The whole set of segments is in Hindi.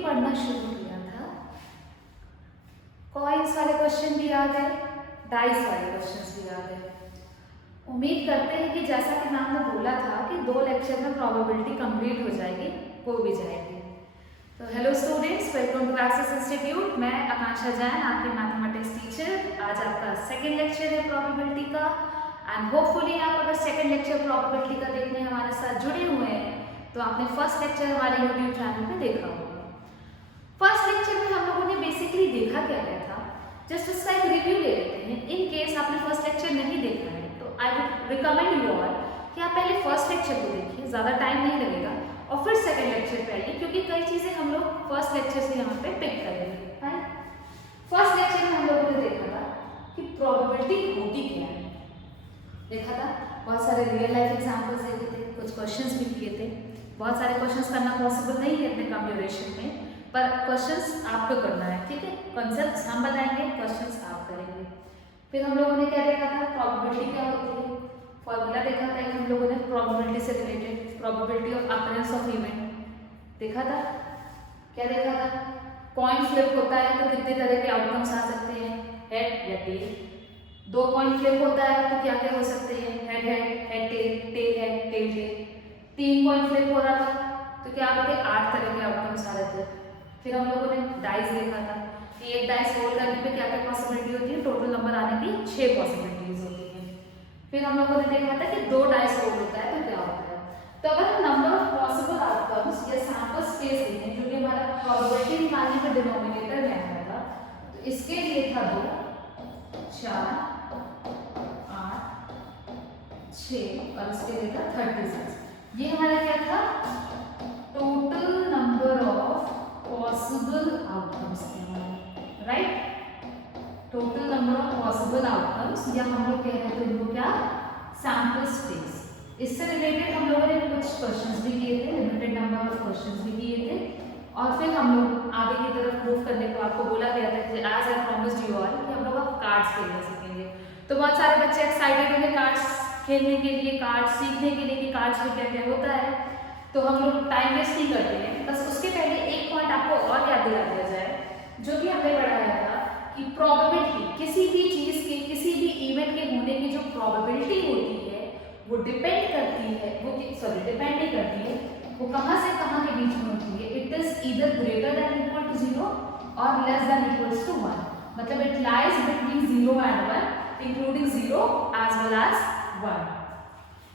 ही पढ़ना शुरू किया था, कॉइन्स वाले क्वेश्चन भी आ गए, डाइस वाले क्वेश्चंस भी आ गए। उम्मीद करते हैं कि जैसा कि मैम ने बोला था कि 2 लेक्चर में प्रोबेबिलिटी कंप्लीट हो जाएगी, हो भी जाएगी। तो hello students, welcome to Access institute. मैं आकांक्षा जैन, आपकी मैथमेटिक्स टीचर। आज आपका सेकेंड लेक्चर है प्रोबेबिलिटी का, एंड होपफुली आप अगर सेकेंड लेक्चर प्रोबेबिलिटी का देखने हमारे साथ जुड़े हुए हैं तो आपने फर्स्ट लेक्चर हमारे यूट्यूब चैनल पे देखा होगा। फर्स्ट लेक्चर में हम लोगों ने बेसिकली देखा क्या क्या था, जस्ट उसका एक रिव्यू ले लेते हैं। इन केस आपने फर्स्ट लेक्चर नहीं देखा है तो I would recommend you all कि आप पहले फर्स्ट लेक्चर को देखिए, ज़्यादा टाइम नहीं लगेगा, और फिर सेकेंड लेक्चर पे आइए, क्योंकि कई चीज़ें हम लोग फर्स्ट लेक्चर से यहाँ पे पिक करेंगे। राइट, फर्स्ट लेक्चर में हम लोगों ने देखा था कि प्रोबेबिलिटी होती क्या है, देखा था, बहुत सारे रियल लाइफ एग्जाम्पल्स देखे थे, कुछ क्वेश्चंस भी किए थे। बहुत सारे क्वेश्चंस करना पॉसिबल नहीं है अपने कम ड्यूरेशन में, पर क्वेश्चंस आपको करना है, ठीक है। कॉन्सेप्ट्स हम बताएंगे, क्वेश्चंस आप करेंगे। फिर हम लोगों ने क्या देखा था, प्रोबेबिलिटी क्या होती है, फॉर्मूला देखा था कि हम लोगों ने प्रोबेबिलिटी से related, probability of occurrence of event देखा था। क्या देखा था, कॉइन फ्लिप होता है तो कितने तरह के आउटकम्स आ सकते हैं, हेड या टेल। 2 कॉइन फ्लिप होता है तो क्या क्या हो सकते हैं, head head, head tail, tail head, tail tail. 3 coin flip हो रहा था तो क्या होते, 8 तरह के आउटकम्स आ रहे थे। फिर हम लोगों ने डाइस देखा था कि एक डाइस रोल करने पे क्या क्या पॉसिबिलिटी होती है, टोटल नंबर आने की 6 पॉसिबिलिटीज होती है। फिर हम लोगों ने देखा था कि 2 डाइस रोल होता है तो क्या होता है। तो अगर हम नंबर ऑफ पॉसिबल आउटकम्स या सैंपल स्पेस देखें, जो कि हमारा प्रोबेबिलिटी निकालने का डिनोमिनेटर में आया था, तो इसके लिए था 2, 4, 8, 6 और इसके लिए था 36। ये हमारा क्या था, total number of possible outcomes थे हमारे, right. Total number of possible outcomes, या हम लोग कह रहे थे इनको क्या, सैंपल स्पेस। इससे रिलेटेड हम लोगों ने कुछ क्वेश्चंस भी किए थे, लिमिटेड नंबर ऑफ क्वेश्चंस भी किए थे, और फिर हम लोग आगे की तरफ मूव करने को आपको बोला गया था कि आज आई प्रॉमिस्ड यू ऑल कि हम लोग अब कार्ड्स खेलने सीखेंगे। तो बहुत सारे बच्चे एक्साइटेड हैं कार्ड्स खेलने के लिए, कार्ड्स सीखने के लिए कि कार्ड्स में क्या क्या होता है। तो हम लोग टाइम वेस्ट नहीं करते हैं, बस उसके पहले एक पॉइंट आपको और याद दिला दिया जाए, जो कि हमने पढ़ाया था कि प्रोबेबिलिटी, किसी भी चीज़ के, किसी भी इवेंट के होने की जो प्रोबेबिलिटी होती है वो डिपेंड करती है, वो डिपेंड नहीं करती है, वो कहाँ से कहाँ के बीच में होती है। It is either greater than equal to 0 और लेस देन इक्वल्स टू 1, मतलब it lies between 0 and 1, including 0 as well as 1।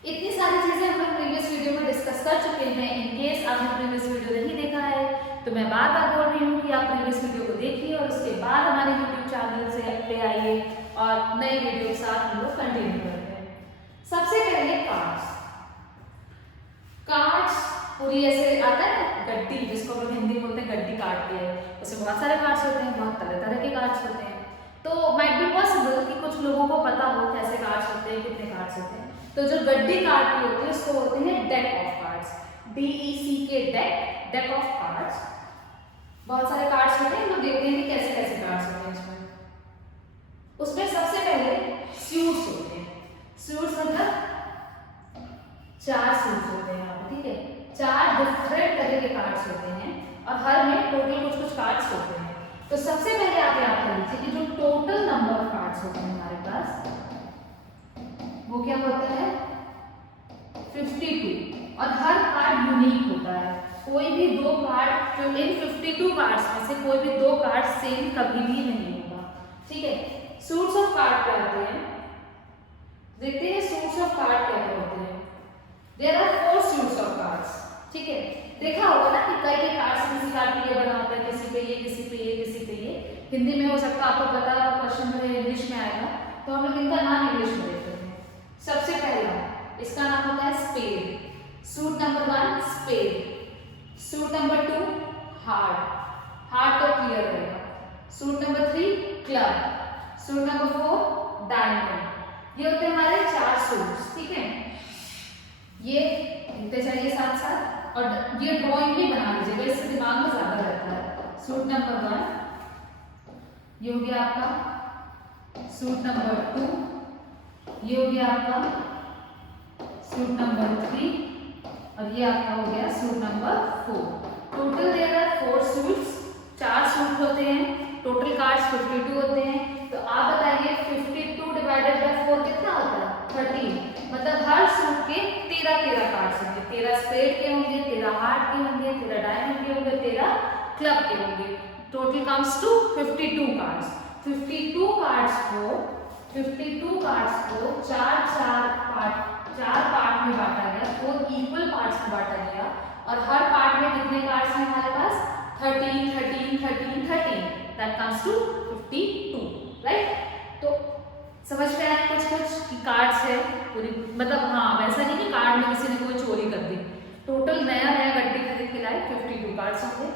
इतनी सारी चीजें हम लोग प्रीवियस वीडियो में डिस्कस कर चुके हैं। इन केस आपने प्रीवियस वीडियो नहीं देखा है तो मैं बार बार बोल रही हूँ कि आप प्रीवियस वीडियो को देखिए और उसके बाद हमारे यूट्यूब चैनल से पे आइए और नए वीडियो के साथ हम लोग कंटिन्यू करते हैं। सबसे पहले कार्ड्स। कार्ड्स पूरी ऐसे आता है गड्डी, जिसको हम लोग हिंदी में बोलते हैं गड्डी काटते हैं, उसमें बहुत सारे कार्ड्स होते हैं, बहुत तरह तरह के कार्ड्स होते हैं। तो माइट बी पॉसिबल कि कुछ लोगों को पता हो कैसे कार्ड्स होते हैं, कितने कार्ड्स होते हैं। तो जो गड्डी कार्ड की होती है उसको होते हैं deck of cards, DECK, deck of cards. बहुत सारे कार्ड्स होते हैं, हम लोग देखते हैं कि कैसे कैसे कार्ड्स होते हैं इसमें। उसमें सबसे पहले सूट्स होते हैं। सूट्स मतलब 4 सूट्स होते हैं यहाँ पे, ठीक है। 4 डिफरेंट तरह के कार्ड्स होते हैं और हर में टोटल कुछ कुछ कार्ड्स होते हैं। तो सबसे पहले आप याद कर लीजिए कि जो टोटल नंबर ऑफ कार्ड्स होते हैं हमारे पास, वो क्या होता है, 52, और हर कार्ड यूनिक होता है। कोई भी 2 कार्ड, जो इन 52 कार्ड्स में से कोई भी 2 कार्ड सेम कभी भी नहीं होगा, ठीक है। सूट्स ऑफ कार्ड क्या होते हैं, देखते हैं सूट्स ऑफ कार्ड क्या क्या होते हैं। There are 4 suits of cards, ठीक है। देखा होगा ना कि कई कार्ड्स किसी कार्ड पे ये बना होता है, किसी पे ये, किसी पे ये, किसी पे ये। हिंदी में हो सकता है आपको पता है, क्वेश्चन में इंग्लिश में आएगा तो हम लोग इनका नाम इंग्लिश में देखते हैं। सबसे पहला इसका नाम होता है spade, suit number 1 spade. Suit number 2 heart, heart तो क्लियर रहेगा। Suit number 3 club, suit number 4 diamond. ये होते हैं हमारे 4 सूट्स, ठीक है। ये लिखते चलिए साथ साथ, और ये ड्राइंग भी बना लीजिएगा, इससे दिमाग में ज्यादा रहता है। सूट नंबर 1 ये हो गया आपका, सूट नंबर 2 ये हो गया आपका, सूट नंबर 3, और ये आपका हो गया suit number 4। Total there are 4 suits, 4 suit होते हैं, टोटल कार्ड्स 52 होते हैं। तो आप बताइए 52 डिवाइडेड बाय 4 कितना होता है? 13। मतलब हर सूट के 13 कार्ड्स होंगे, 13 स्पेड के होंगे, 13 हार्ट के होंगे, 13 डायमंड के होंगे, 13 क्लब के होंगे। Total comes to 52 cards. 52 cards को चार पार्ट में बांटा गया, 4 इक्वल पार्ट्स में बांटा गया। और हर पार्ट में कितने कार्ड्स हैं हमारे पास? 13 13 13 13, दैट कम्स टू 52, राइट। तो समझ में आया कुछ कि कार्ड्स है पूरी, मतलब हाँ वैसा नहीं कि कार्ड में किसी ने कोई चोरी कर दी। टोटल नया गड्डी खरीद के लाए, 52 कार्ड्स होंगे।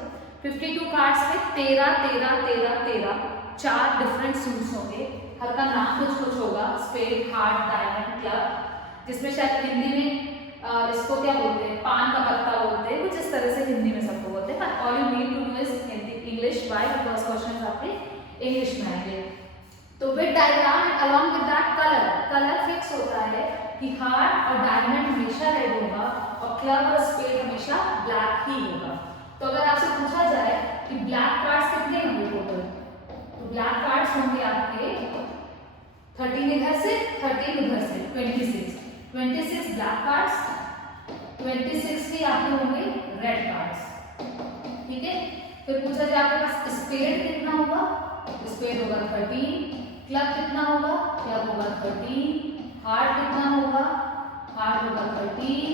52 कार्ड्स में 13 13 13 13 4 डिफरेंट सूट्स होंगे। हर का नाम कुछ होगा, स्पेड, हार्ट, डायमंड, क्लब, जिसमें शायद हिंदी में इसको क्या बोलते हैं, पान का पत्ता बोलते हैं, कुछ इस तरह से हिंदी में सबको बोलते हैं। All you need to do is Hindi English, why? Because questions आपके इंग्लिश में आएंगे। तो with diagram and along with that colour fix होता है कि हार्ट और डायमंड हमेशा रेड होगा और क्लब और स्पेड हमेशा ब्लैक ही होगा। तो अगर आपसे पूछा जाए कि ब्लैक कार्ड्स कितने होंगे टोटल, तो ब्लैक कार्ड्स होंगे आपके 13 इधर से 13 उधर से 26 ब्लैक कार्ड्स, 26 ही आपके होंगे रेड कार्ड्स, ठीक है। फिर पूछा जाए आपके पास स्पेड कितना होगा, स्पेड होगा 13, क्लब कितना होगा, क्लब होगा 13, हार्ट कितना होगा, हार्ट होगा 13,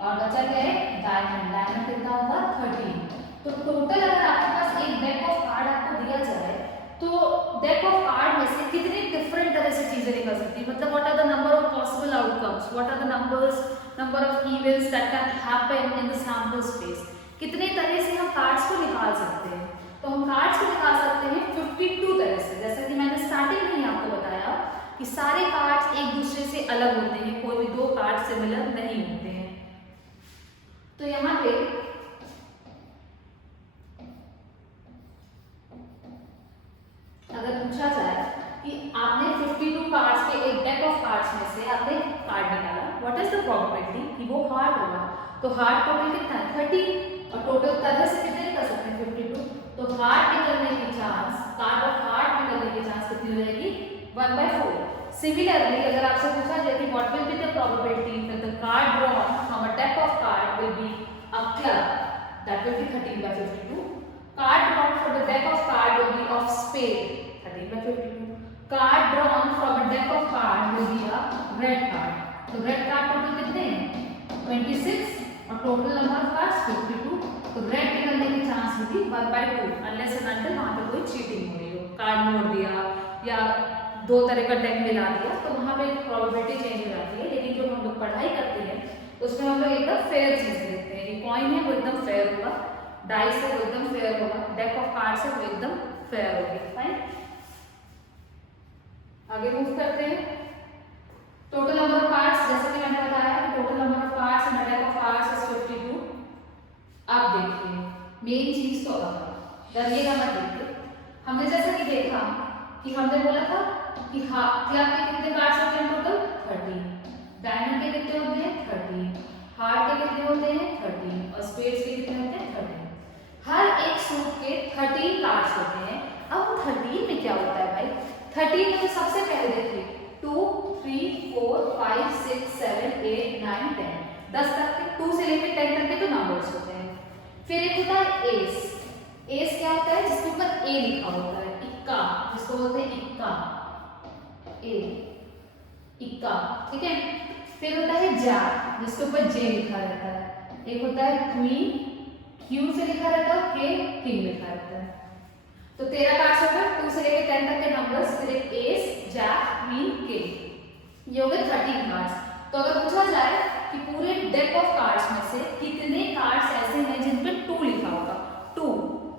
और बचा क्या है? डायमंड, डायमंड कितना होगा? 13। तो टोटल अगर आपके पास एक डेक ऑफ कार्ड आपको दिया जाए तो डेक ऑफ कार्ड में से कितनी डिफरेंट तरह से चीजें निकल सकती है, मतलब what are the number of possible outcomes, what are the number of events that can happen in the sample space, कितने तरह से हम कार्ड्स को निकाल सकते हैं। तो हम कार्ड्स को निकाल सकते हैं 52 तरह से, जैसा कि मैंने स्टार्टिंग में ही आपको बताया कि सारे कार्ड्स एक दूसरे से अलग होते हैं, कोई भी 2 कार्ड सिमिलर नहीं होते हैं। तो यहाँ पे अगर पूछा जाए कि आपने 52 कार्ड्स के एक डेक ऑफ कार्ड्स में से आपने कार्ड निकाला, व्हाट इज द प्रोबेबिलिटी कि वो हार्ट होगा, तो हार्ट टोटल कितना है? 30, और टोटल तरह से कितने निकल सकते हैं? 52। तो हार्ट निकलने की चांस, कार्ड ऑफ हार्ट निकलने की चांस कितनी हो जाएगी? 1/4। सिमिलरली अगर आपसे पूछा जाए कि what will be the probability that the card drawn from a deck of card will be a club, that will be 13/52। Card drawn from the deck of card will be of spade, 13/52. Card drawn from a deck of card will be a red card. तो red card टोटल कितने हैं? 26 और टोटल नंबर ऑफ कार्ड्स 52. तो रेड निकलने की चांस होती 1/2 अनलेस एंड अनटिल वहाँ पे कोई चीटिंग हो रही हो, कार्ड मोड़ दिया या 2 तरह का डेक मिला दिया, तो वहाँ पे प्रोबेबिलिटी चेंज हो जाती है। लेकिन जो हम लोग पढ़ाई करते हैं तो उसमें हम लोग एकदम फेयर चीज देखते हैं कि कॉइन है वो एकदम फेयर होगा, डाइस है वो एकदम फेयर होगा, डेक ऑफ कार्ड्स है वो एकदम फेयर होगी। फाइन, आगे मूव करते हैं। टोटल नंबर ऑफ कार्ड्स, जैसे कि मैंने बताया कि total number of cards in a deck of cards is 52। अब देखिए मेन चीज तो डरिएगा मत, देखिए हमने जैसे कि देखा कि हमने बोला था कि क्लब के कितने कार्ड्स होते हैं टोटल? 30, डायमंड के कितने होते हैं? 30, हार्ट के कितने होते हैं? 30, और स्पेड्स के कितने होते हैं? 30। हर एक सूट के 13 कार्ड्स होते हैं। अब 13 में क्या होता है भाई? 13 में तो सबसे पहले देखिए 2 3 4 5 6 7 8 9 10, 10 तक के, 2 से लेकर 10 तक के तो नंबर्स होते हैं। फिर एक होता है एस। एस क्या होता है? जिसके ऊपर ए लिखा होता है, इक्का, जिसको बोलते हैं इक्का, ए, इक्का, ठीक है। फिर होता है जैक, जिसके ऊपर जे लिखा रहता है। एक होता है क्वीन, क्यू से लिखा रहता है, के, किंग लिखा रहता है। तो 13 कार्ड्स हो गए, 2 से लेकर 10 तक के नंबर्स, फिर एक एस, जैक, क्वीन, किंग, ये हो गए 13 कार्ड्स। तो अगर पूछा जाए कि पूरे डेक ऑफ कार्ड्स में से कितने कार्ड्स ऐसे हैं जिन पे 2 लिखा होगा, 2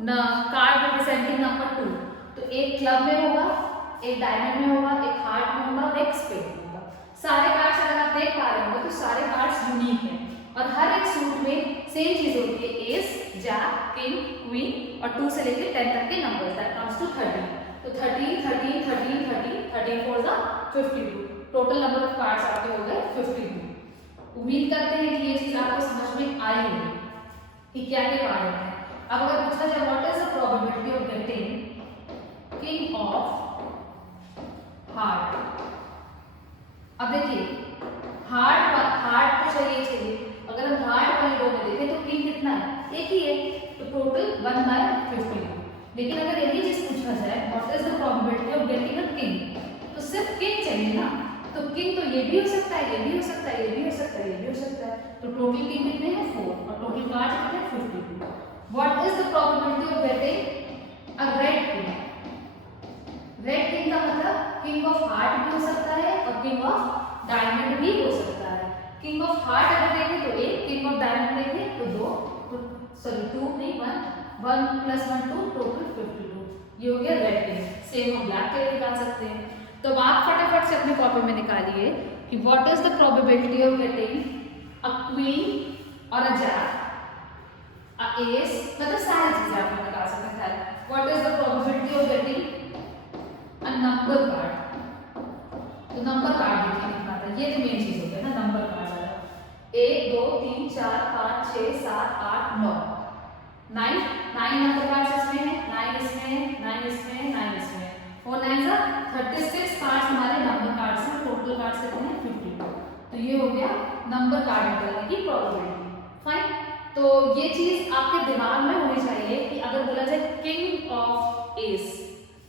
न कार्ड रिप्रेजेंटिंग नंबर 2, तो एक क्लब में होगा, एक डायमंड में होगा, एक हार्ट में होगा और एक स्पेड में होगा। सारे कार्ड्स अगर आप देख पा रहे हो तो सारे कार्ड्स यूनिक हैं और हर एक सूट में सेम चीज होती है, एस, जैक, किंग, क्वीन और 2 से लेकर 10 तक के नंबर्स, दैट कम्स टू 30। तो 13 13 13 30 13 4 जा 52, टोटल नंबर ऑफ कार्ड्स आपके हो गए 52। उम्मीद करते हैं कि ये चीज आपको समझ में आई होगी कि क्या क्या कार्ड होते हैं। अब अगर पूछा जाए what is the probability of getting king of heart. अब देखिए हार्ट तो चाहिए। अगर हम हार्ट वाली रो में देखें तो किंग कितना है, एक ही है, तो टोटल 1/52। लेकिन अगर यही चीज पूछा जाए what is the probability of getting a king, तो सिर्फ किंग चाहिए ना, तो किंग तो ये भी हो सकता है, ये भी हो सकता है, ये भी हो सकता है, ये भी हो सकता है, तो टोटल किंग कितने हैं 4 और टोटल कार्ड कितने हैं 52। What is the probability of getting a red king. Red king का मतलब किंग ऑफ हार्ट भी हो सकता है और किंग ऑफ डायमंड भी हो सकता है। किंग ऑफ हार्ट अगर देखें तो 1, किंग ऑफ डायमंड देखें तो 2, सॉरी 2 नहीं 1 + 1 2, टोटल 52। ये हो गया रेड किंग। सेम हम ब्लैक के लिए निकाल सकते हैं। तो आप फटाफट से अपने कॉपी में निकालिए कि what is the probability of getting a queen और अ जैक, अ एस, मतलब सारी चीजें आप निकाल सकते हैं। What is the probability of getting a number card. तो नंबर कार्ड देखिए कितना आता है, ये तो मेन चीज होती है ना नंबर कार्ड वाला। 1 2 3 4 5 6 7 8 9 9 नंबर कार्ड इसमें है, 9 इसमें है, 9 इसमें है, 9 इसमें है, और 9 सा 36 कार्ड्स हमारे नंबर कार्ड से, टोटल कार्ड्स कितने हैं 52। तो ये हो गया नंबर कार्ड निकालने की प्रोबेबिलिटी। फाइन। तो ये चीज आपके दिमाग में होनी चाहिए कि अगर बोला जाए king of S,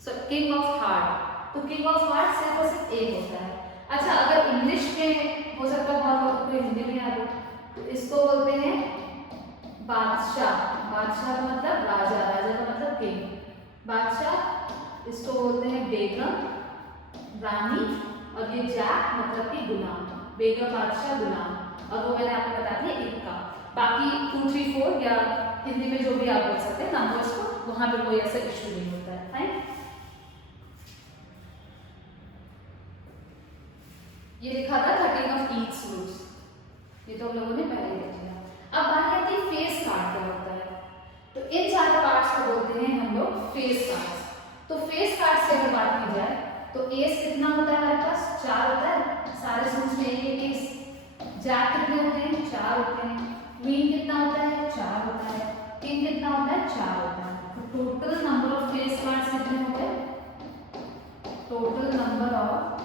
so king of heart, तो किंग ऑफ हार्ट सिर्फ और सिर्फ एक होता है। अच्छा अगर इंग्लिश में हो सकता है बहुत लोगों को हिंदी में याद हो, तो इसको बोलते हैं बादशाह। बादशाह का मतलब राजा, राजा का मतलब किंग, बादशाह। इसको बोलते हैं बेगम, रानी, और ये जैक मतलब कि गुलाम। बेगम, बादशाह, गुलाम। और वो मैंने आपको बता दिया एक का। बाकी 2 3 4 या हिंदी में जो भी आप बोल सकते हैं नंबर्स को, वहां पे कोई ऐसा इश्यू नहीं होता है। फाइन। ये लिखा था 13 ऑफ ईच रूट्स, ये तो हम लोगों ने पहले ही देख लिया। अब बात आती है फेस कार्ड क्या होता है। तो इन चारों कार्ड्स को बोलते हैं हम लोग फेस कार्ड्स। तो फेस कार्ड से अगर बात की जाए तो एस कितना होता है हमारे पास 4 होता है, सारे सूट्स में एक एस। जैक कितने होते हैं 4 होते हैं। क्वीन कितना होता है 4 होता है। किंग कितना होता है 4 होता है। तो total number of face cards कितने होते हैं, total number of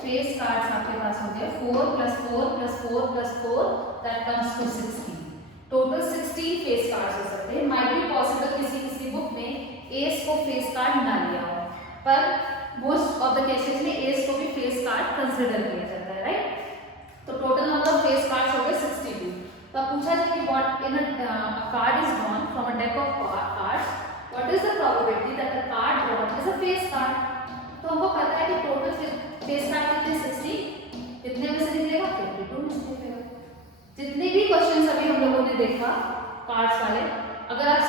face cards आपके पास हो गए 4 + 4 + 4 + 4 that comes to 16। Total 16 face cards हो सकते हैं। माइट बी पॉसिबल किसी बुक में एस को फेस कार्ड ना लिया हो, पर मोस्ट ऑफ द केसेस में एस को भी फेस कार्ड कंसीडर किया जाता है, राइट। तो total number of face cards हो गए 62। तो पूछा जाए कि what in a card is drawn from a deck of cards, what is the probability that a card drawn is a face card. तो हमको पता है कि टोटल फेस कार्ड कितने 60, कितने में से निकलेगा 52 में से निकलेगा। जितने भी क्वेश्चंस अभी हम लोगों ने देखा कार्ड्स वाले, अगर आप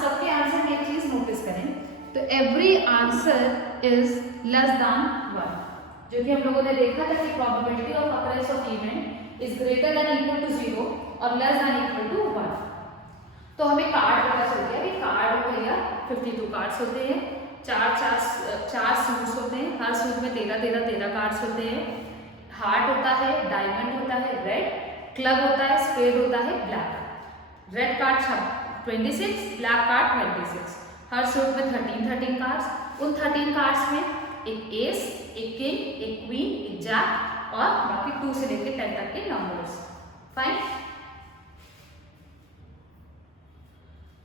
सबके आंसर में एक चीज नोटिस करें तो every answer is less than 1, जो कि हम लोगों ने देखा था कि probability of occurrence of event is greater than equal to 0 और लेस दैन इक्वल टू 1। तो हमें कार्ड पता चल गया कि कार्ड भैया 52 कार्ड्स होते हैं, चार सूट्स होते हैं, हर सूट में 13 कार्ड्स होते हैं। हार्ट होता है, डायमंड होता है, रेड क्लब होता है, स्पेड होता है, black. Red card 26, black card 26। हर सूट में 13 कार्ड्स। उन 13 कार्ड्स में एक एस, एक किंग, एक क्वीन, एक जैक और बाकी 2 से लेकर 10 तक के नंबर्स। फाइन।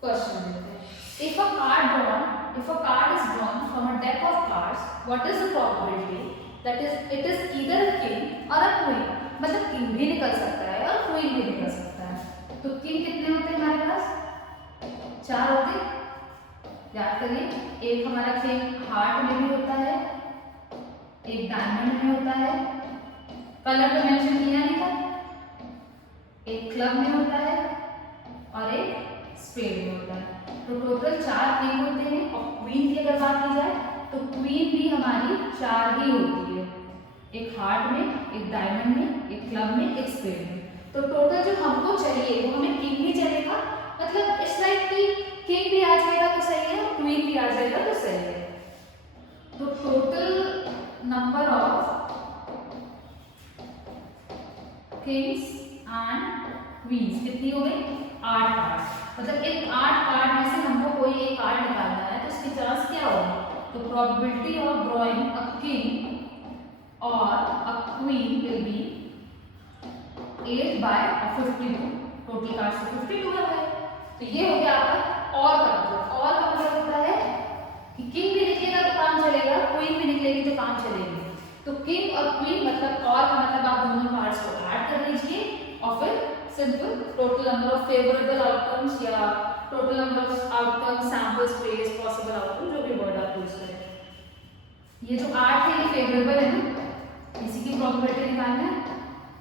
क्वेश्चन देखते हैं। If a card is drawn from a deck of cards, what is the probability that it is either a king or a queen? मतलब किंग भी निकल सकता है और क्वीन भी निकल सकता है। तो किंग कितने होते हैं हमारे पास 4 होते हैं, याद करिए। एक हमारा किंग हार्ट में भी होता है, एक डायमंड में होता है, कलर तो मेंशन किया नहीं था, एक क्लब में होता है और एक स्पेड में होता है। तो टोटल 4 किंग होते हैं। और क्वीन की अगर बात की जाए तो क्वीन भी हमारी 4 ही होती है, एक हार्ट में, एक डायमंड में, एक क्लब में, एक स्पेड में। तो टोटल जो हमको चाहिए वो हमें किंग भी चलेगा, मतलब इट्स लाइक कि किंग भी आ जाएगा तो सही है और क्वीन भी आ जाएगा तो सही है। तो total number of Kings and queen's कितनी हो गई 8 कार्ड्स। मतलब इन 8 कार्ड में से हमको कोई एक कार्ड निकालना है, तो इसकी चांस क्या होगी? तो probability of drawing a king और a queen will be 8/52। Total cards तो 52 है। तो ये हो गया आपका और का मतलब। और का मतलब होता है कि किंग भी निकलेगा तो काम चलेगा, क्वीन भी निकलेगी तो काम चलेगी। तो किंग और क्वीन मतलब और का मतलब आप दोनों कार्ड्स को ऐड कर लीजिए और फिर simple total number of favourable outcomes या total number of outcome sample space possible outcome, जो भी वर्ड आप यूज करें। ये जो 8 है ये फेवरेबल है ना, इसी की प्रोबेबिलिटी निकालना है।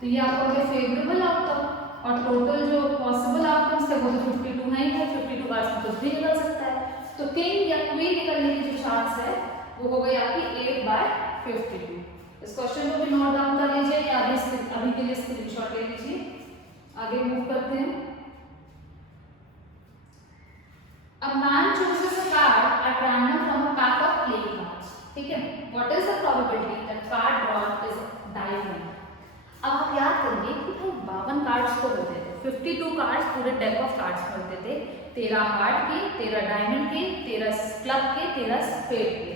तो ये आपका हो गया फेवरेबल आउटकम, और टोटल जो पॉसिबल आउटकम्स है वो तो 52 है ही है। 52 कार्ड्स में कुछ भी निकल सकता है। तो किंग या क्वीन निकलने की जो चांस है वो हो गई आपकी 8/52। इस क्वेश्चन को भी नोट डाउन कर लीजिए या अभी के लिए स्क्रीनशॉट ले लीजिए। आगे मूव करते हैं। A man chooses a card at random from a pack of playing cards. ठीक है? What is the probability that card drawn is diamond? अब आप याद करिए कि भाई 52 कार्ड्स तो होते थे, 52 कार्ड्स पूरे डेक ऑफ कार्ड्स में होते थे। 13 हार्ट के, 13 डायमंड के, 13 क्लब के, 13 स्पेड के।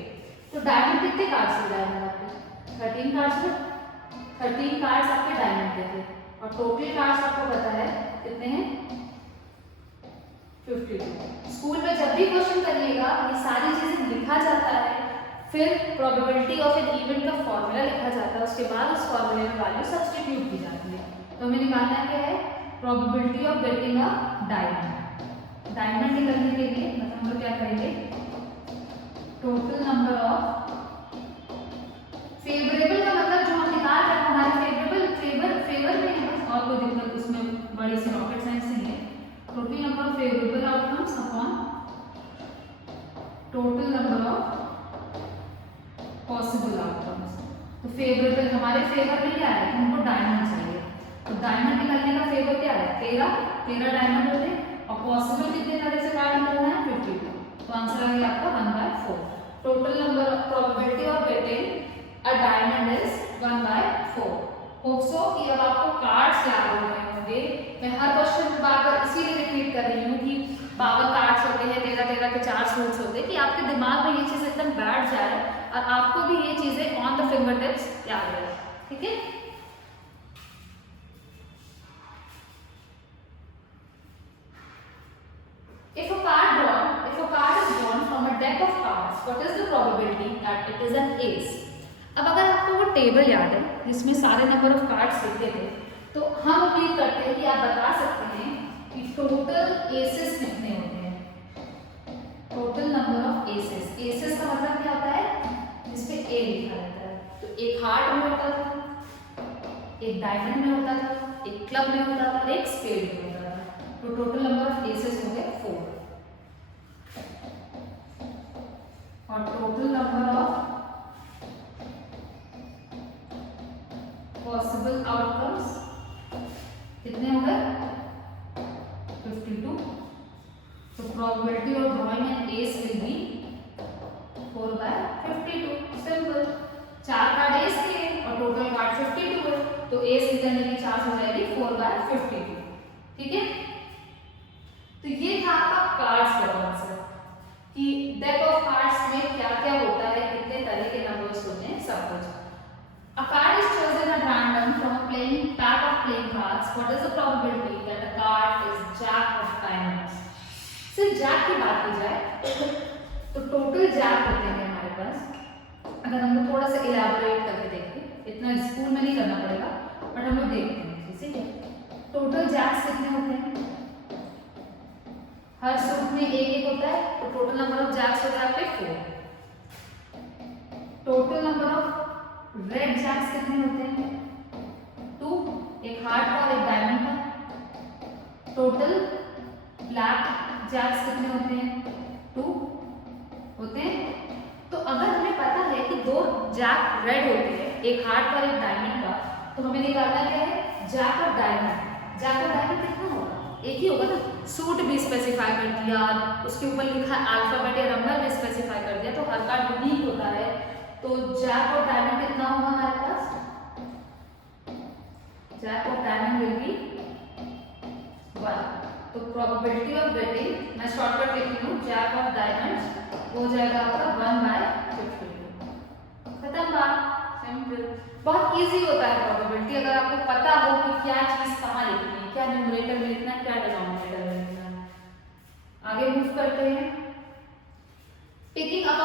तो डायमंड कितने कार्ड्स थे डायमंड आपके? 13 कार्ड्स थे। 13 कार्ड्स आपके डायमंड के थे और टोटल कार्ड्स आपको पता है कितने हैं? 52। स्कूल में जब भी क्वेश्चन करिएगा ये सारी चीजें लिखा जाता है, फिर प्रोबेबिलिटी ऑफ एन इवेंट का फॉर्मूला लिखा जाता है, उसके बाद उस फॉर्मूले में वैल्यू सब्स्टिट्यूट की जाती है। तो हमें निकालना क्या है? Probability of getting a diamond. Diamond निकालने के लिए मतलब हम लोग क्या करेंगे? टोटल नंबर ऑफ फेवरेबल का मतलब जो हम निकाल रहे हैं हमारे फेवर में है, और कोई दिक्कत उसमें बड़ी सी रॉकेट साइंस नहीं है। Total number of favourable outcomes upon total number of possible outcomes. तो फेवरेबल हमारे फेवर में क्या है? हमको डायमंड चाहिए, तो डायमंड निकालने का फेवर क्या है? 13 डायमंड होते हैं और पॉसिबल कितने तरह से कार्ड निकालना है? 52। तो आंसर आ गया आपका 1/4। Total number of probability of getting a diamond is 1/4। Hope so कि अब आपको कार्ड्स याद हो गए होंगे। मैं हर क्वेश्चन को बार-बार इसीलिए रिपीट कर रही हूँ कि 52 कार्ड्स होते हैं, 13 के 4 सूट्स होते हैं, कि आपके दिमाग में ये चीज़ एकदम बैठ जाए और आपको भी ये चीजें ऑन द फिंगर टिप्स याद रहे। ठीक है? If a card is drawn from a deck of cards, what is the probability that it is an ace? अब अगर आपको वो टेबल याद है जिसमें सारे नंबर ऑफ कार्ड्स लिखे थे, तो हम उम्मीद करते हैं कि आप बता सकते हैं कि टोटल एसेस कितने होते हैं। Total number of aces. Aces का मतलब क्या होता है? जिसपे ए लिखा रहता है। तो एक हार्ट में होता था, एक डायमंड में होता था, एक क्लब में होता था, एक स्पेड में होता था। तो टोटल नंबर ऑफ एसेस हो गए 4 और total number of possible outcomes कितने हो गए? 52। तो probability of drawing N S will be 4/52। Simple. 4 card S के और टोटल कार्ड 52 है, तो एस निकलने की चांस हो जाएगी 4/52। ठीक है? तो ये था आपका कार्ड्स का आंसर कि डेक ऑफ कार्ड्स में क्या क्या होता है, कितने तरह के नंबर्स होते हैं, सब कुछ। A card is chosen at random from a playing pack of playing cards. What is the probability that a card is Jack of Diamonds? सिर्फ जैक की बात की जाए तो टोटल जैक होते हैं हमारे पास। अगर हम लोग थोड़ा सा इलैबोरेट करके देखें, इतना स्कूल में नहीं करना पड़ेगा बट हम लोग देखते हैं। ठीक है? टोटल जैक्स कितने होते हैं? हर सूट में एक होता है, तो टोटल नंबर ऑफ जैक्स हो गए आपके 4। Total number of red jacks कितने होते हैं? 2, एक हार्ट का और एक डायमंड का। टोटल ब्लैक जैक्स कितने होते हैं? 2 होते हैं। तो अगर हमें पता है कि 2 जैक रेड होते हैं, एक हार्ट का और एक डायमंड का, तो हमें निकालना क्या है? जैक और डायमंड। जैक और डायमंड कितना होगा? एक ही होगा ना। सूट भी स्पेसिफाई कर दिया, उसके ऊपर लिखा अल्फाबेट या नंबर भी स्पेसिफाई कर दिया, तो हर कार्ड यूनिक होता है। तो जैक और डायमंड कितना होगा हमारे पास? जैक और डायमंड विल बी 1। तो तो प्रोबेबिलिटी ऑफ गेटिंग, मैं शॉर्टकट लिखती हूँ, जैक ऑफ डायमंड्स हो जाएगा आपका 1/52। खत्म बात, सिंपल। बहुत इजी होता है प्रोबेबिलिटी, अगर आपको पता हो कि क्या चीज कहाँ लिखनी है, क्या न्यूमरेटर में लिखना है, क्या डिनोमिनेटर में लिखना है। आगे मूव करते हैं। Picking up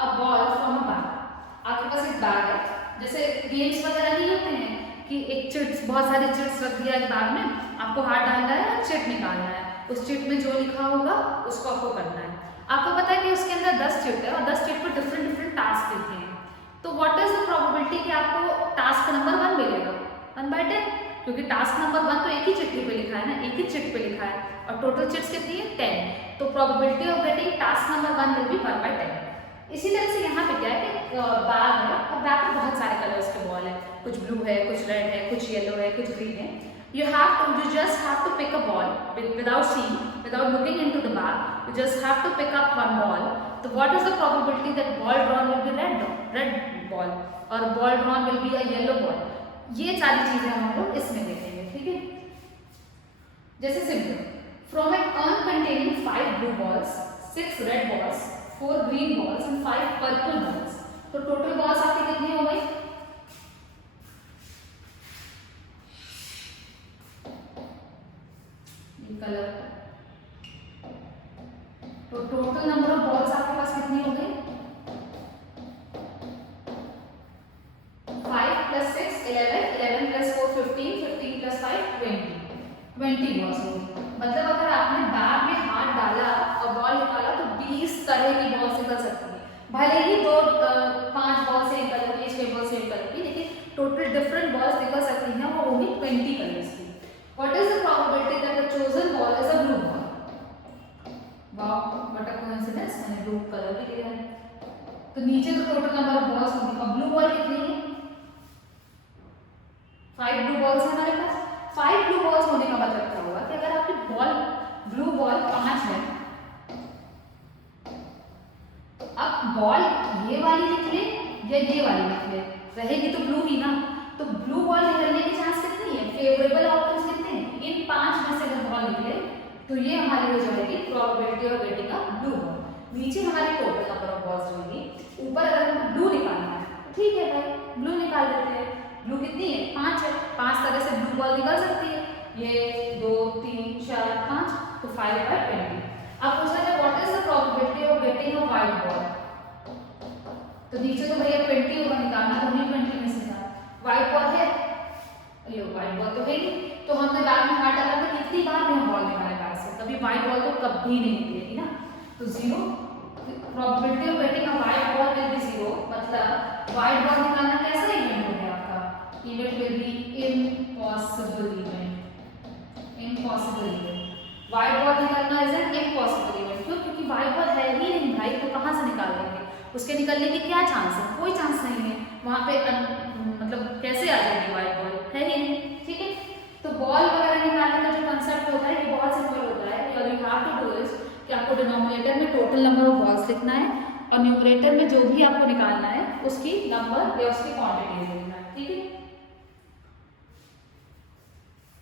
a ball from a bag. आपके पास एक बैग है, जैसे गेम्स वगैरह नहीं होते हैं कि एक चिट्स, बहुत सारे चिट्स रख दिया एक बैग में, आपको हाथ डालना है और चिट निकालना है, उस चिट में जो लिखा होगा उसको आपको करना है। आपको पता है कि उसके अंदर 10 चिट है और 10 चिट पर डिफरेंट टास्क लिखे हैं, तो व्हाट इज द प्रोबेबिलिटी कि आपको टास्क नंबर 1 मिलेगा? 1/10, क्योंकि टास्क नंबर 1 तो एक ही चिट्ठी पे लिखा है ना, एक ही चिट पे लिखा है और टोटल चिट्स कितनी है? 10। तो probability of getting task number 1 will be 1/10। इसी तरह से यहाँ पे क्या है कि बैग है और बैग में बहुत सारे कलर्स के बॉल है, कुछ ब्लू है, कुछ रेड है, कुछ येलो है, कुछ ग्रीन है। You just have to pick a ball without seeing, without looking into the bag. You just have to pick up one ball. So what is the probability that ball drawn will be red ball or ball drawn will be a yellow ball? ये सारी चीजें हम लोग इसमें देखेंगे, ठीक है। जैसे simple, from an urn containing 5 blue balls, 6 red balls, 4 green balls and 5 purple balls. तो टोटल बॉल्स आपकी कितनी हो गई? कलर, तो टोटल नंबर ऑफ बॉल्स आपके पास कितनी हो गई? 5 + 6 11, 11 + 4 15, 15 + 5 20 बॉल्स हो गई। मतलब अगर आपने बैग में हाथ डाला और बॉल निकाला तो 20 तरह की बॉल्स निकल सकती है, भले ही 5 बॉल सेम कलर की, 6 बॉल सेम कलर की, लेकिन टोटल डिफरेंट बॉल्स निकल सकती हैं और ओनली 20 कलर्स की। What is the probability that the chosen ball is a blue ball? Wow, what a coincidence! मैंने blue कलर भी लिया है। तो नीचे तो टोटल नंबर ऑफ बॉल्स होंगी, और ब्लू बॉल कितनी है? 5 ब्लू बॉल्स है हमारे पास। 5 ब्लू बॉल्स होने का मतलब क्या होगा कि अगर आपकी बॉल, ब्लू बॉल 5 है, अब बॉल ये वाली निकले या ये वाली निकले, रहेगी तो ब्लू ही ना, तो ब्लू बॉल निकलने की चांस कितनी है? फेवरेबल आउटकम्स कितने हैं? इन 5 में से अगर बॉल निकले तो ये हमारी हो जाएगी probability of getting a blue ball. नीचे हमारी टोटल नंबर ऑफ बॉल्स रहेगी, ऊपर अगर हमको ब्लू निकालना है तो ठीक है भाई, ब्लू निकाल देते हैं। ब्लू कितनी है? 5 है, 5 तरह से ब्लू बॉल निकल सकती है, ये 2 3 4 5, तो 5/20। अब पूछा जाए what is the probability of getting a white ball, तो नीचे तो भैया 20 होगा, निकालना तो नहीं 20 में से था। व्हाइट बॉल है, ये व्हाइट बॉल तो है ही, तो हमने बैग में हाथ डाला तो कितनी बार भी हम बॉल निकाले बैग से, कभी व्हाइट बॉल तो कभी नहीं निकलेगी ना, तो 0। Probability of getting a white ball will be 0, मतलब व्हाइट बॉल निकालना कैसा इवेंट हो गया आपका? Event will be impossible event, impossible event. White ball निकालना इज एन इम्पॉसिबल इवेंट, क्यों? क्योंकि व्हाइट बॉल है ही नहीं भाई, तो कहाँ से निकाल देंगे? उसके निकलने की क्या चांस है? कोई चांस नहीं है वहां पे, मतलब कैसे आ जाएगी व्हाइट बॉल? है ही नहीं, ठीक है। तो बॉल वगैरह निकालने का जो कंसेप्ट होता है ये बहुत सिंपल होता है, और you have to do is कि आपको डिनोमिनेटर में टोटल नंबर ऑफ बॉल्स लिखना है और न्यूमरेटर में जो भी आपको निकालना है उसकी नंबर या उसकी क्वांटिटी लिखना है, ठीक है।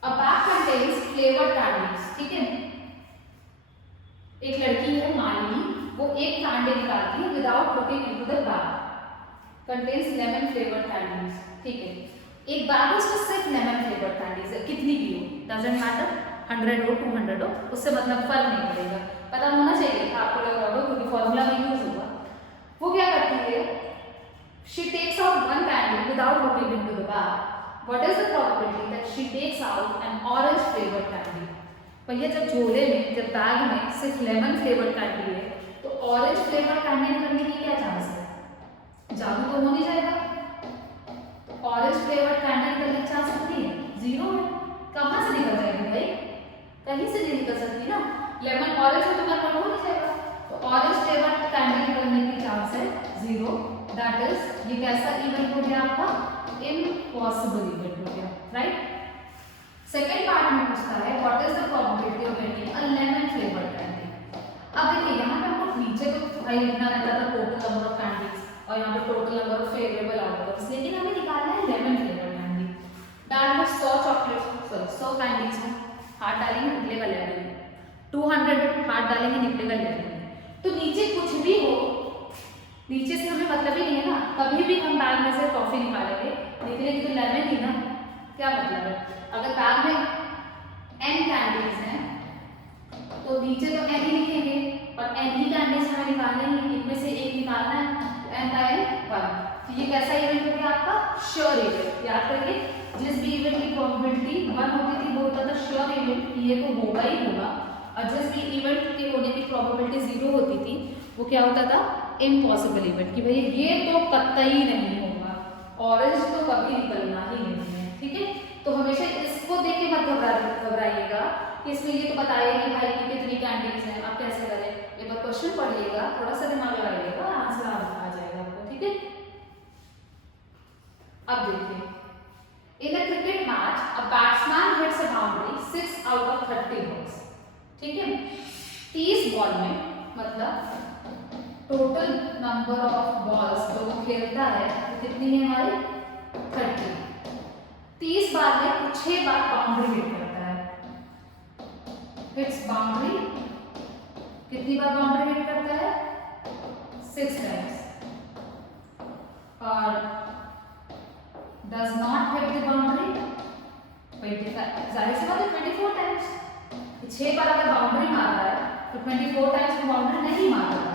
अ बैग कंटेन्स फ्लेवर्ड कैंडीज, ठीक है। एक लड़की है मालिनी, वो एक कैंडी निकालती है without looking into the bag, contains lemon flavoured candies, ठीक है। एक बैग है उसमें सिर्फ लेमन फ्लेवर्ड कैंडीज है, कितनी भी हो, डजंट मैटर, 100 हो 200 हो, उससे मतलब फर्क नहीं पड़ेगा, पता होना चाहिए था आपको, लग रहा होगा क्योंकि फॉर्मूला में यूज होगा। वो क्या करती है? She takes out one candy without looking into the bag. What is the probability that she takes out an orange flavoured candy? भैया जब झोले में, जब बैग में सिर्फ लेमन फ्लेवर्ड कैंडी है तो ऑरेंज फ्लेवर्ड कैंडी निकलने की क्या चांस है? जादू तो हो नहीं जाएगा, ऑरेंज फ्लेवर्ड कैंडी निकलने की चांस कितनी है? 0 है। कहाँ से निकल जाएगी भाई? कहीं से नहीं निकल सकती ना, लेमन ऑरेंज में तो कन्वर्ट हो नहीं जाएगा, तो ऑरेंज फ्लेवर्ड कैंडी निकलने की चांस है 0। दैट इज, ये कैसा इवेंट हो गया आपका? इम्पॉसिबल इवेंट हो गया, राइट। सेकेंड पार्ट में पूछता है what is the probability of getting a lemon flavoured candy. अब देखिए यहाँ पे हमको नीचे तो भाई लिखना रहता था टोटल नंबर ऑफ कैंडीज और यहाँ पे total number of favourable outcomes, लेकिन हमें निकालना है लेमन फ्लेवर्ड कैंडी। बैग में 100 चॉकलेट्स, सॉरी 100 कैंडीज हैं, हाथ डालेंगे निकलेगा 11, 200 हाथ डालेंगे निकलेगा 11। तो नीचे कुछ भी हो, नीचे से हमें मतलब ही नहीं है ना, कभी भी हम बैग में से टॉफी निकालेंगे निकलेगी तो 11 ही ना, क्या मतलब है। अगर बैग में n कैंडीज हैं तो नीचे तो n ही लिखेंगे और n ही कैंडीज हमें निकालने हैं, इनमें से एक निकालना है, तो n बाय n 1। तो ये कैसा इवेंट हो गया आपका, श्योर इवेंट। याद करिए जिस भी इवेंट की प्रोबेबिलिटी 1 होती थी वो होता था श्योर इवेंट, ये तो होगा ही होगा, और जिस भी इवेंट के होने की प्रोबेबिलिटी 0 होती थी वो क्या होता था, इम्पॉसिबल इवेंट, कि भाई ये तो कतई नहीं होगा, ऑरेंज तो कभी निकलना ही नहीं है। ठीक है, तो हमेशा इसको देख के मत घबराइएगा कि इसमें ये तो बताया नहीं भाई कि कितनी कैंडीज हैं, आप कैसे करें। एक बार क्वेश्चन पढ़िएगा, थोड़ा सा दिमाग लगाइएगा, आंसर आ जाएगा आपको। ठीक है, अब देखिए, in a cricket match a batsman hits a boundary 6 out of 30 balls. ठीक है, 30 बॉल में मतलब टोटल नंबर ऑफ बॉल्स जो वो खेलता है वो कितनी है हमारी 30। 30 बार में 6 बार बाउंड्री हिट करता है, हिट्स बाउंड्री, कितनी बार बाउंड्री हिट करता है 6 टाइम्स, और does not hit the boundary 25, जाहिर सी बात है 24 टाइम्स। 6 बार अगर बाउंड्री मारा है तो 24 टाइम्स में बाउंड्री नहीं मारा है,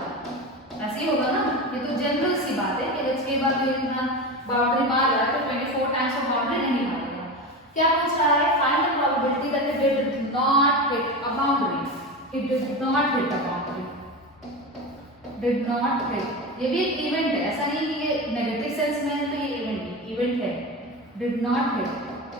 ऐसे ही होगा ना, ये तो जनरल सी बात है कि अगर 6 बार कोई इंसान बाउंड्री मार रहा है तो 24 टाइम्स में बाउंड्री नहीं मारेगा। क्या पूछ रहा है, find the probability that it did not hit a boundary, it did not hit a boundary, did not hit, ये भी एक इवेंट है, ऐसा नहीं कि ये नेगेटिव सेंस में है, तो ये इवेंट है, did not hit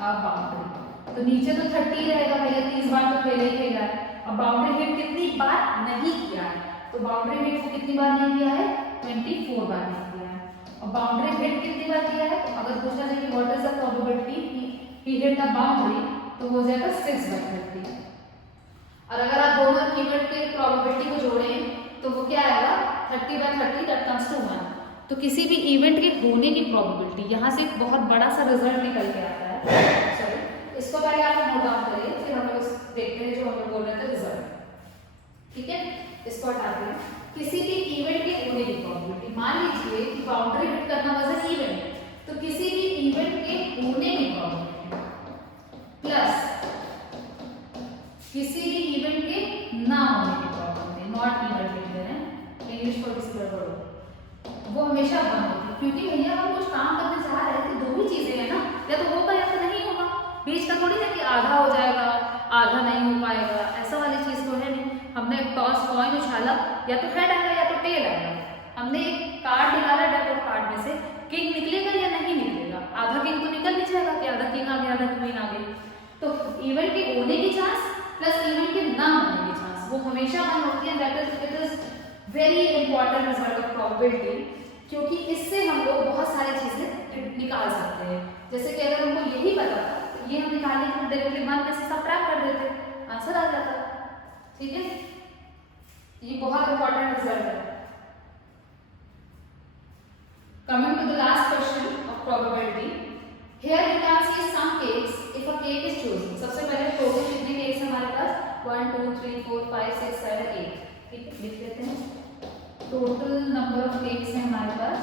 a boundary. तो नीचे तो 30 रहेगा भैया, 30 बार तो खेला ही खेला है, अब बाउंड्री हिट कितनी बार नहीं किया है, तो बाउंड्री हिट को कितनी बार नहीं किया है 24 बार नहीं किया है, और बाउंड्री हिट कितनी बार किया है, तो अगर पूछा जाए कि what is the probability he hit the boundary, तो हो जाएगा 6/30। और अगर आप दोनों इवेंट के प्रोबेबिलिटी को जोड़ें तो वो क्या आएगा 30/30 दैट कम्स टू 1। तो किसी भी इवेंट के होने की प्रोबेबिलिटी, यहाँ से एक बहुत बड़ा सा रिजल्ट निकल के आता है। चलो इसको पहले आप नोट डाउन करिए, फिर हम लोग देखते हैं जो हम लोग बोल रहे थे रिजल्ट। ठीक है, इसको हटाते हैं, किसी भी इवेंट के होने की प्रोबेबिलिटी, मान लीजिए कि बाउंड्री हिट करना वाज एन इवेंट, तो किसी भी इवेंट के होने की प्रोबेबिलिटी प्लस किसी भी इवेंट के ना होने की प्रोबेबिलिटी, नॉट इवेंट लिख दे रहे हैं, इंग्लिश को किसी पर वो हमेशा 1 होती है, क्योंकि भैया हम कुछ काम करने जा रहे हैं तो दो ही चीजें हैं ना, या तो होगा या तो नहीं होगा, बीच का थोड़ी ना कि आधा हो जाएगा आधा नहीं हो पाएगा, ऐसा वाली चीज तो है नहीं। हमने टॉस कॉइन उछाला, या तो हेड आएगा या तो टेल आएगा, हमने एक कार्ड निकाला डेक ऑफ कार्ड में से, किंग निकलेगा या नहीं निकलेगा, आधा किंग तो निकल नहीं जाएगा कि आधा किंग आ गया आधा क्वीन आ गई। तो इवेंट के होने की चांस प्लस इवेंट के ना होने की चांस वो हमेशा 1 होती है, that is very important result of probability, क्योंकि इससे हम लोग बहुत सारी चीजें निकाल सकते हैं। जैसे कि अगर हमको यही पता था तो ये हम निकालने के लिए डायरेक्टली 1 में से सबट्रैक्ट कर देते, आंसर आ जाता। ठीक है, ये बहुत इंपॉर्टेंट रिजल्ट है। Coming to the last question of probability, here you can see some cakes if a cake is chosen. सबसे पहले टोटल कितने केक्स हमारे पास 1 2 3 4 5 6 7 8। ठीक है, लिख लेते हैं, टोटल नंबर ऑफ केक्स है हमारे पास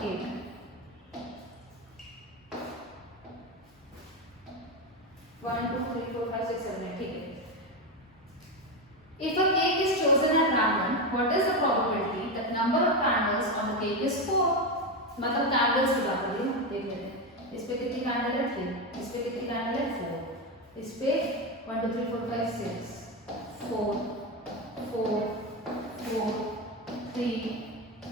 8। 1 2 3 4 5 6 7 8। ठीक है, if a cake is chosen at random, what is the probability that number of candles on the cake is 4? मतलब कैंडल्स की बात करिए, देख लेते हैं, इस पे कितनी कैंडल है 3, इस पे कितनी कैंडल है 4, इस पे 1 2 3 4 5 6 4 4 4 3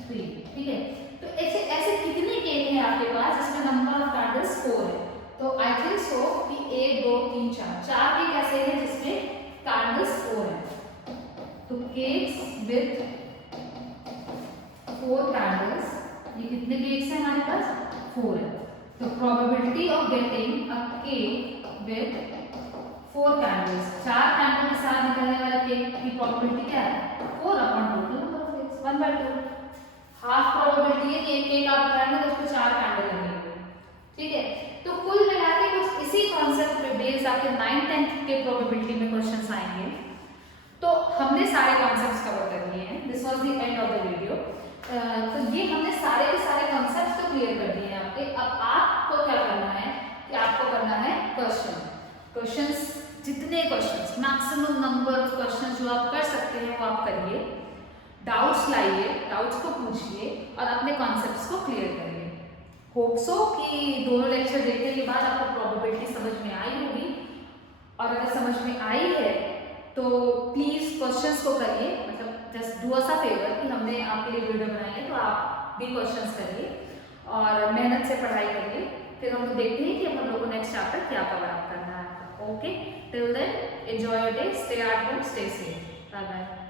3। ठीक है, तो ऐसे ऐसे कितने केक हैं आपके पास जिसमें नंबर ऑफ कैंडल्स 4 है, तो आई थिंक सो कि 1 2 3 4 केक ऐसे हैं जिसमें कैंडल्स 4 है। तो केक्स विथ 4 कैंडल्स, ये कितने केक्स हैं हमारे पास 4 है, तो probability of getting a cake with 4 candles, 4 candle के साथ निकलने वाले केक की प्रोबेबिलिटी क्या है 4 upon total number of cakes 1/2। Half probability है कि एक केक आप बनाएंगे तो उसमें 4 कैंडल लगेंगे। ठीक है, तो कुल मिला के कुछ इसी कॉन्सेप्ट पे बेस बेसिस आपके 9th-10th के प्रोबेबिलिटी में क्वेश्चंस आएंगे। तो हमने सारे कॉन्सेप्ट्स कवर कर लिए हैं। This was the end of the video. तो ये हमने सारे के सारे कॉन्सेप्ट्स तो क्लियर कर दिए हैं आपके। अब आपको क्या करना है कि आपको करना है क्वेश्चंस, जितने questions, maximum number of questions जो आप कर सकते हैं वो आप करिए। डाउट्स लाइए, डाउट्स को पूछिए और अपने कॉन्सेप्ट्स को क्लियर करिए। होप सो कि दोनों लेक्चर देखने के बाद आपको प्रोबेबिलिटी समझ में आई होगी, और अगर समझ में आई है तो प्लीज़ क्वेश्चंस को करिए। मतलब just do us a favour कि हमने आपके लिए वीडियो बनाई है तो आप भी क्वेश्चंस करिए और मेहनत से पढ़ाई करिए। फिर हम लोग देखते हैं कि हम लोग को नेक्स्ट चैप्टर क्या कवर अप करना है। Okay, till then enjoy your day, stay at home, stay safe, bye bye.